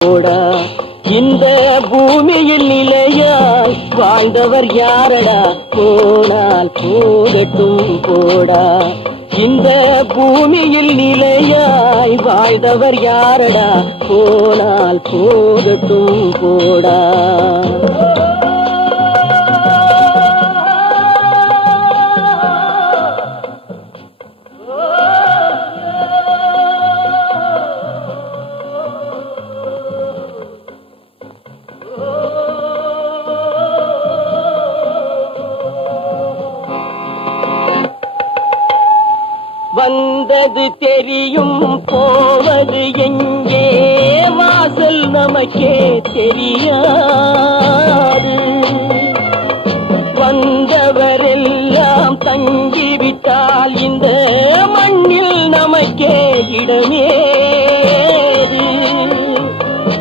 போடா இந்த பூமியில் நிலையாய் வாழ்ந்தவர் யாரடா போனால் போகட்டும் போடா இந்த பூமியில் நிலையாய் வாழ்ந்தவர் யாரடா போனால் போகட்டும் போடா வந்தது தெரியும் போவது எங்கே வாசல் நமக்கே தெரியாது வந்தவரெல்லாம் தங்கிவிட்டால் இந்த மண்ணில் நமக்கே இடமே